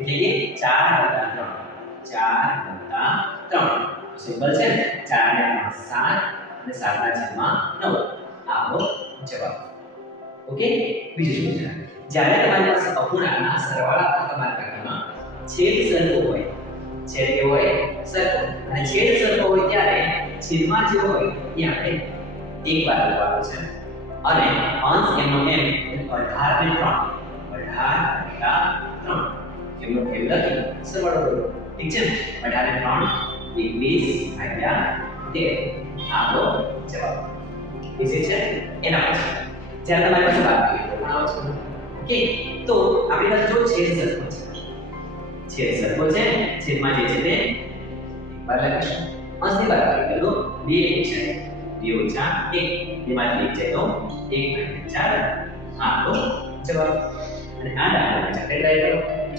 એટલે કે 4 + 3 4 + 3 સિમ્પલ છે ને 4 ને 3 7 અને 7 ના છેદમાં 9 આપણો જવાબ ઓકે બીજું શું છે જ્યારે તમારી પાસે અપૂર્ણાંકના સરવાળા અથવા બાદબાકીમાં છેદ સરખો હોય છેદ કેવો હોય સરખો અને છેદ સરખો હોય ત્યારે છેદમાં જે હોય એ આપણે એક વાર લખવાનું છે અને અંશ એમનો એમ 18 ને 3 18 + 3 એમનો એમ લખી સરવાળો કરો ઠીક છે 18 ને 3 21 ભાગ્યા 13 આપણો જવાબ ઈઝી છે એના પછી જ્યારે તમારી પાસે બાકી તો પણ આવો છો ઓકે તો આપણી પાસે જો છેદ સરખો છે છેદ સરખો છે છેદમાં જે છે તે એકવાર લખીશું અંશની બાદબાકી કરો 2 છે 2 - 1 તેમાંથી 1 જાય તો 1 × 4 આપણો જવાબ અને આ દાખલાને ચાલે ટ્રાય કરો